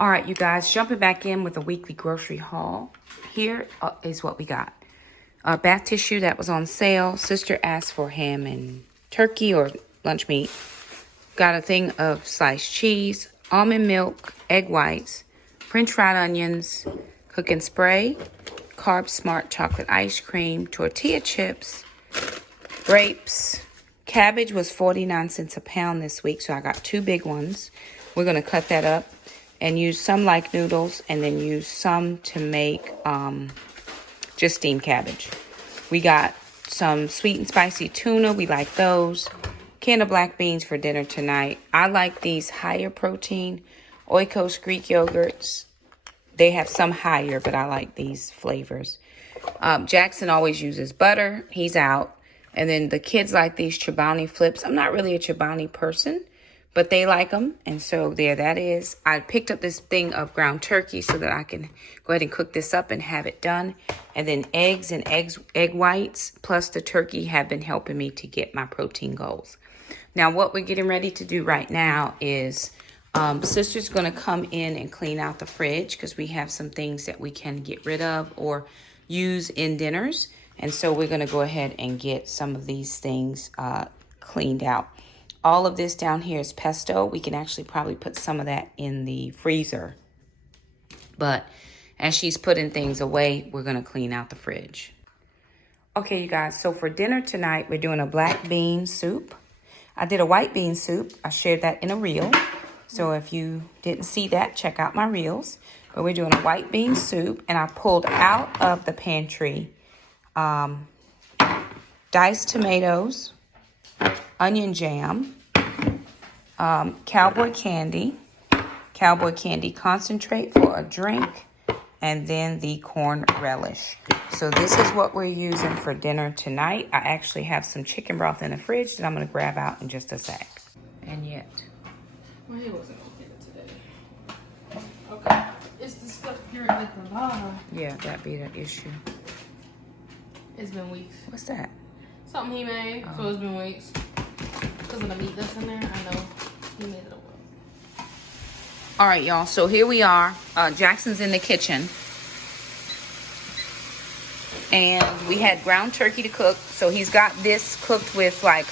All right, you guys, jumping back in with a weekly grocery haul. Here is what we got. Bath tissue that was on sale. Sister asked for ham and turkey or lunch meat. Got a thing of sliced cheese, almond milk, egg whites, French fried onions, cooking spray, Carb Smart chocolate ice cream, tortilla chips, grapes. Cabbage was 49 cents a pound this week, so I got 2 big ones. We're going to cut that up and use some like noodles and then use some to make just steamed cabbage. We got some sweet and spicy tuna. We like those. Can of black beans for dinner tonight. I like these higher protein Oikos Greek yogurts. They have some higher, but I like these flavors. Jackson always uses butter. He's out. And then the kids like these Chobani flips. I'm not really a Chobani person, but they like them. And so there that is. I picked up this thing of ground turkey so that I can go ahead and cook this up and have it done. And then eggs and egg whites plus the turkey have been helping me to get my protein goals. Now, what we're getting ready to do right now is Sister's going to come in and clean out the fridge because we have some things that we can get rid of or use in dinners. And so we're going to go ahead and get some of these things cleaned out. All of this down here is pesto. We can actually probably put some of that in the freezer. But as she's putting things away, we're going to clean out the fridge. Okay, you guys, so for dinner tonight, we're doing a black bean soup. I did a white bean soup. I shared that in a reel. So if you didn't see that, check out my reels. But we're doing a white bean soup, and I pulled out of the pantry diced tomatoes, onion jam, cowboy candy concentrate for a drink, and then the corn relish. So this is what we're using for dinner tonight. I actually have some chicken broth in the fridge that I'm going to grab out in just a sec. And yet... My hair wasn't okay today. Okay. It's the stuff here at the bottom. Yeah, that'd be the issue. It's been weeks. What's that? Something he made, so it's been weeks. Because of the meat that's in there, I know he made it a while. All right, y'all. So here we are. Jackson's in the kitchen. And we had ground turkey to cook. So he's got this cooked with like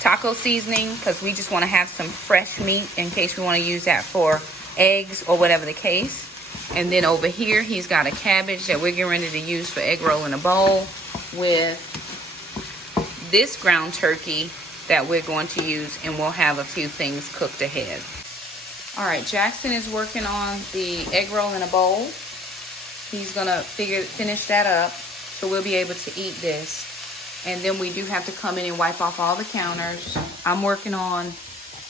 taco seasoning because we just want to have some fresh meat in case we want to use that for eggs or whatever the case. And then over here, he's got a cabbage that we're getting ready to use for egg roll in a bowl with this ground turkey that we're going to use, and we'll have a few things cooked ahead. All right, Jackson is working on the egg roll in a bowl. He's gonna finish that up so we'll be able to eat this. And then we do have to come in and wipe off all the counters. I'm working on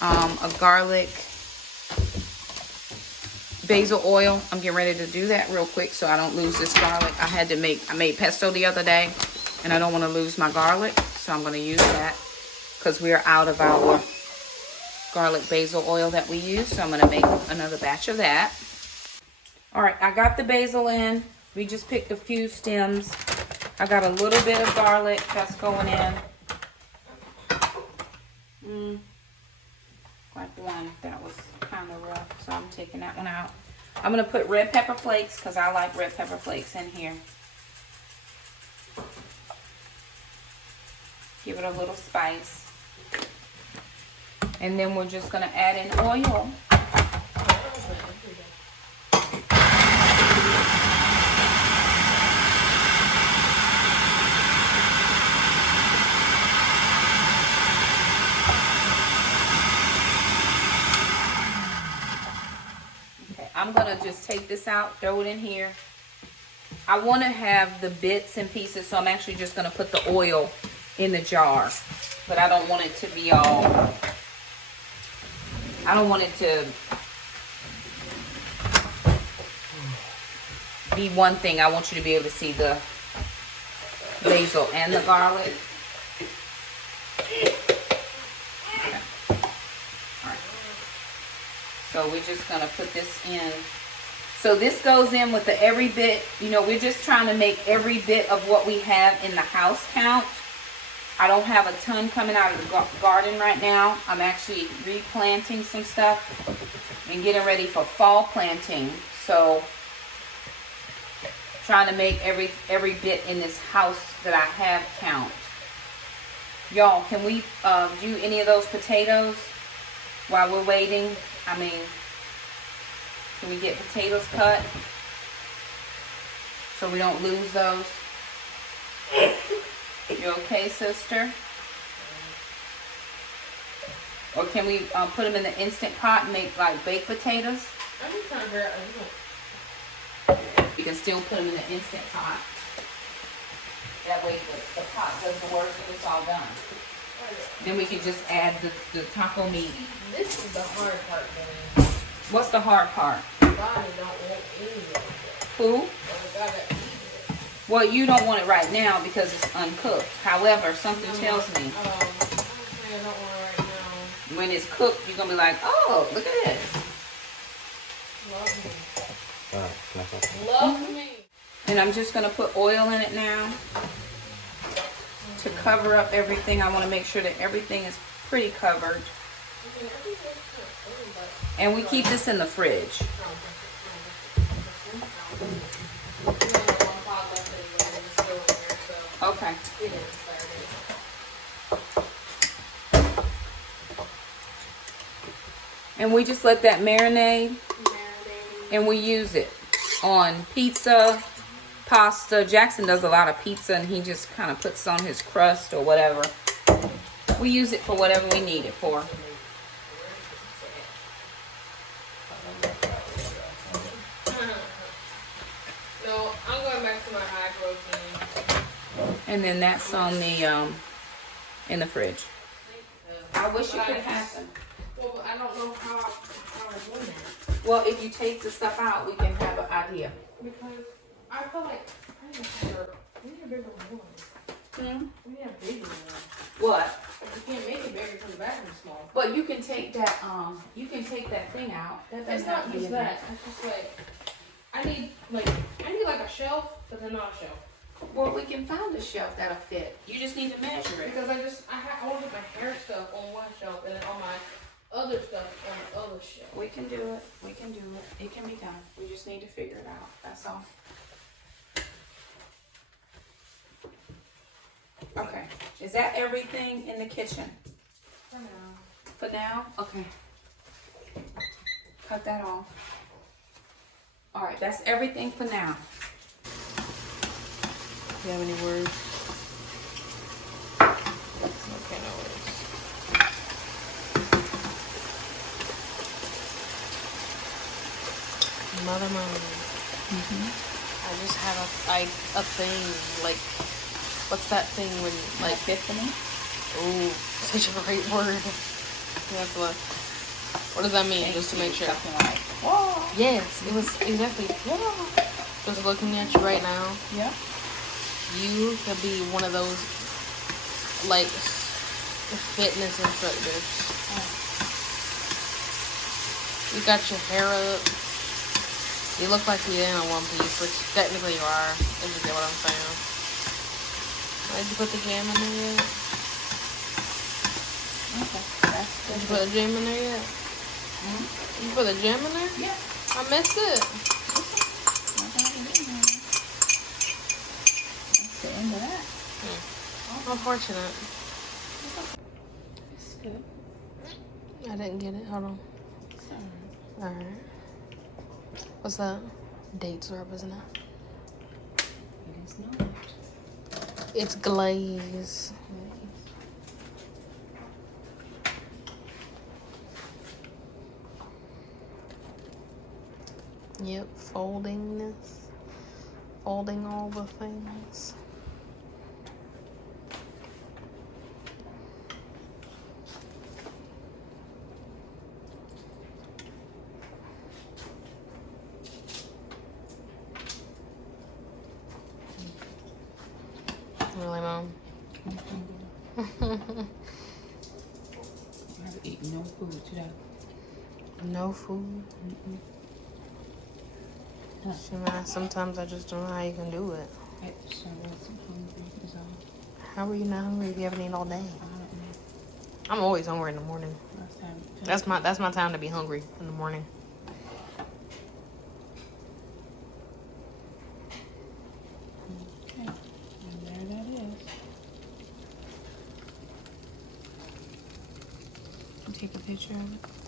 a garlic basil oil. I'm getting ready to do that real quick so I don't lose this garlic. I made pesto the other day and I don't want to lose my garlic. So I'm going to use that because we're out of our garlic basil oil that we use. So I'm going to make another batch of that. All right, I got the basil in. We just picked a few stems. I got a little bit of garlic that's going in. Like one that was kind of rough, so I'm taking that one out. I'm going to put red pepper flakes because I like red pepper flakes in here. Give it a little spice. And then we're just going to add in oil. I'm going to just take this out, throw it in here. I want to have the bits and pieces, so I'm actually just going to put the oil in the jar. But I don't want it to be all, I don't want it to be one thing. I want you to be able to see the basil and the garlic. So we're just going to put this in. So this goes in with the every bit. You know, we're just trying to make every bit of what we have in the house count. I don't have a ton coming out of the garden right now. I'm actually replanting some stuff. and getting ready for fall planting. So trying to make every bit in this house that I have count. Y'all, can we do any of those potatoes while we're waiting? I mean, can we get potatoes cut so we don't lose those? You okay, sister? Or can we put them in the Instant Pot and make like baked potatoes? I'm just trying to figure out. You can still put them in the Instant Pot. That way the pot doesn't work and it's all done. Then we can just add the taco meat. This is the hard part, man. What's the hard part? Bonnie don't want any of it. Who? Well, we gotta eat it. Well, you don't want it right now because it's uncooked. However, something tells me I don't want it right now. when it's cooked, you're going to be like, oh, look at this. Love me. Can I Love me. And I'm just going to put oil in it now to cover up everything. I want to make sure that everything is pretty covered. And we keep this in the fridge. Okay. And we just let that marinate, and we use it on pizza, pasta. Jackson does a lot of pizza, and he just kind of puts on his crust or whatever. We use it for whatever we need it for. No, I'm going back to my high protein. And then that's on the in the fridge. I wish it could happen. Well, but I don't know how I'm doing that. Well, if you take the stuff out, we can have an idea. Because I feel like I need a bigger one. We need a bigger one. What? You can't make it bigger because the bathroom's small. But you can take that thing out. That It's doesn't have not to be just in that. there. It's just like I need like a shelf, but then not a shelf. Well, we can find a shelf that'll fit. You just need to measure it. Because I want to put my hair stuff on one shelf and then all my other stuff on the other shelf. We can do it. We can do it. It can be done. We just need to figure it out. That's all. Okay. Is that everything in the kitchen? For now. For now? Okay. Cut that off. All right. That's everything for now. Do you have any words? Okay, no words. Mother. I just have a thing, like, what's that thing when, like, Epiphany? ooh, such a great word. What does that mean, just to make sure? Something like, whoa. Yes, it was exactly, whoa. Just looking at you right now. Yeah. You could be one of those, like, fitness instructors. You got your hair up. You look like you're in a one piece, which technically you are, if you get what I'm saying. Did you put the jam in there yet? Okay. That's Did you good. put the jam in there yet? Hmm? Did you put the jam in there? Yeah. I missed it. That's the end of that. Unfortunate. It's good. I didn't get it. Hold on. Alright. What's that? Date syrup, isn't it? It is not. It's glaze. Yep, folding all the things. Really, Mom? I have eaten no food today. No food? Sometimes I just don't know how you can do it. So I wasn't hungry is all. How are you not hungry if you haven't eaten all day? I don't know. I'm always hungry in the morning. Last time. That's my time to be hungry in the morning. take a picture of it?